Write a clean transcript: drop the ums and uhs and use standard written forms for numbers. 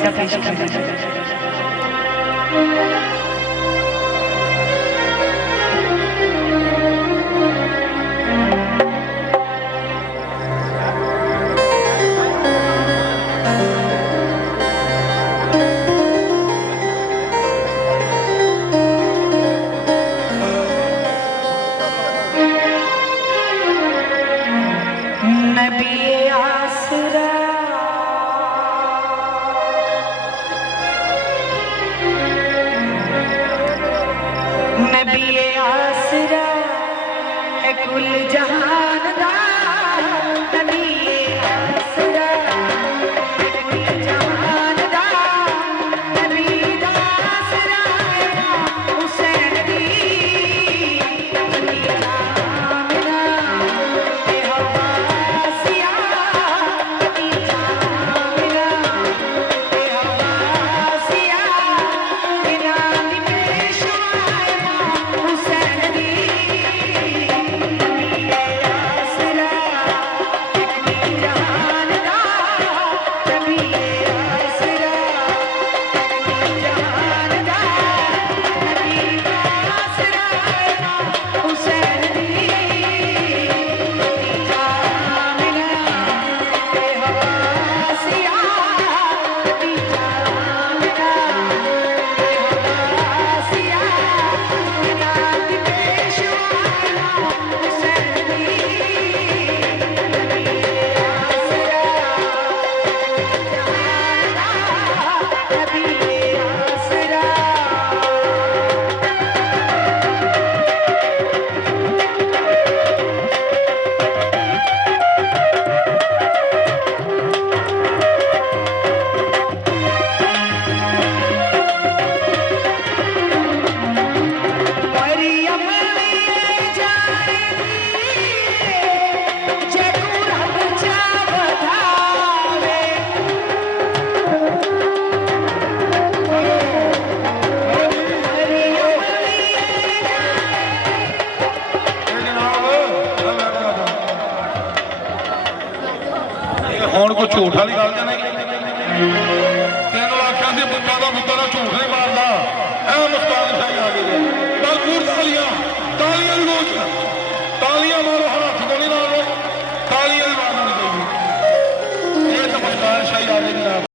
कसीदा पेश करना नबी आसरा है कुल जहान दा नबी आसरा है कुल जहान दा नबी दा आसरा है हुसैन दी नबी आमना ते हवासिया नबी आमना ते हवासिया बिना ਹੁਣ ਕੋਈ ਝੂਠ ਵਾਲੀ ਗੱਲ